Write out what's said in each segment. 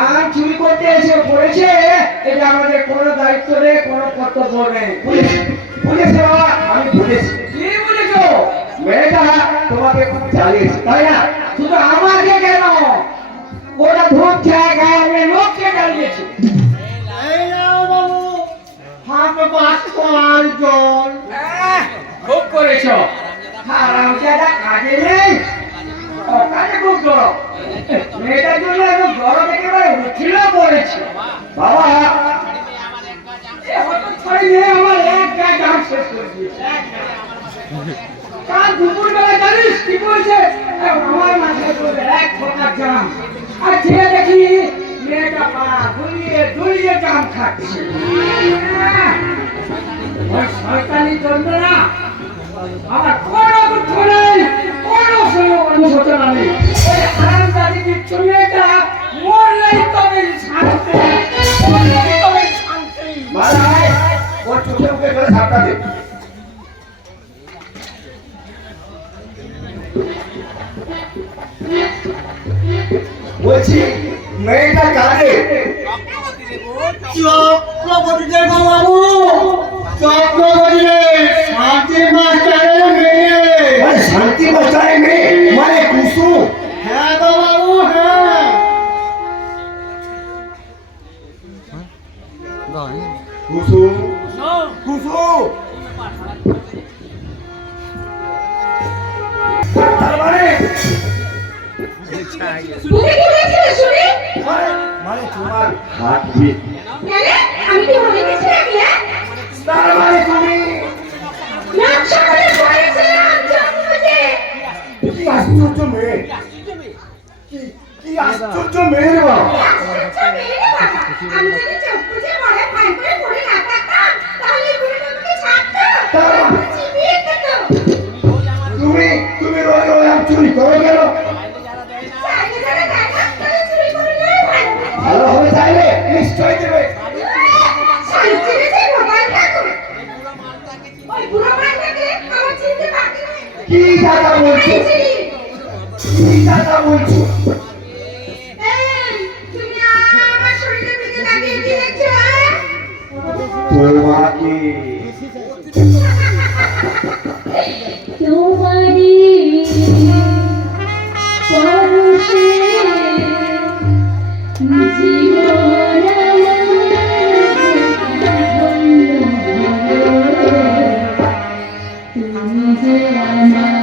ধান চুরি করতে এসে পড়েছে, এটা আমাদের কোনো দায়িত্ব নেই, কোনো কর্তব্য নেই। বুঝেছো বাবা? আমি বুঝেছি। কি বুঝেছো? মেয়েটা তোমাকে খুব জ্বালিয়েছে, তাই না? শুধু আমাকে কেন, ওরা ধূপ জায়গায় আমি লোককে জ্বালিয়েছি। জল খুব করেছো, কাজে নেই, কাজে খুব গরম। মেয়েটার জন্য একদম গরম একেবারে উঠিলে পড়েছে। বাবা আমার এক গায়ে জাম শেষ করে দিয়েছে। কাল দুপুর বেলা জানিস কি বলছে? আমার মাথায় চলে এক ফোটার জাম, আর ছেলে দেখি মেয়েটা পা দুলিয়ে দুলিয়ে জাম খাচ্ছে। ওই শয়তানি যন্ত্রণা আমার কোনো দুঃখ নেই, কোনো অনুশোচনা নেই। ওই হারামজাদি বিচ্ছু মেয়েটা মরলেই তবে শান্তি, মরলেই তবে শান্তি। মারাই ওর চোখে মুখে করে ঝাপটা দে। বলছি মেয়েটা কাঁদে। চক্রবর্তী দেব বাবু, চক্রবর্তী শান্তি মাস্টারের মেয়ে। শান্তি মাস্টারের মেয়ে মানে কুসুম? হ্যাঁ তো বাবু, হ্যাঁ। কুসুম কুসুম তার মানে মানে তোমার হাত বিট। আমি কি ভুলে গেছি নাকি? তার মানে তুমি কি আশ্চর্য মেয়ে, কি আশ্চর্য মেয়ে রে বাবা। আমি যদি চোখ বুঝে মরে ভাই করে পড়ে না থাকতাম তাহলে বুড়িটা আমাকে ছাড়তো, চিবিয়ে খেত। তুমি তুমি রোজ রোজ চুরি করো কেন? ভালো হবে চাইলে নিশ্চয় দেবে। কি কথা বলছো, কি কথা বলছো? তোমাকে তোমারি পরশে জীবন তুমি যে আমার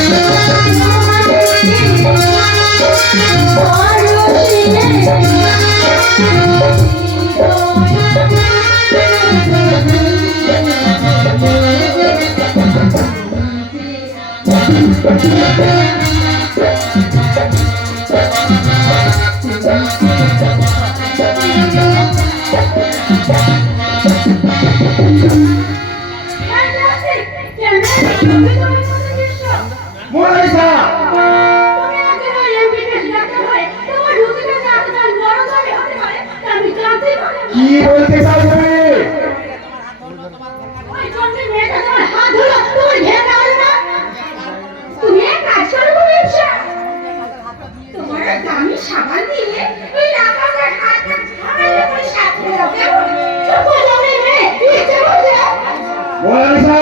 Thank you. মোনালিসা কি বলতে চাও তুমি? তুমি এক কাজ করো ব্যবসা, তোমার দামি সাবান দিয়ে ওই রাখার হাতটা ভালো করে সাফ করে দাও কেমন? চুপ করে যাও রে মেয়ে, ইচ্ছে করছে। মোনালিসা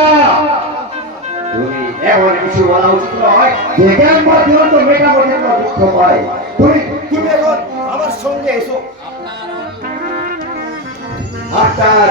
তুমি এমন কিছু বলা উচিত নয় যেটার মাধ্যমে তো মেয়েটা মনে দুঃখ পায়। তুমি তুমি এখন আমার সঙ্গে এসো। ডাক্তার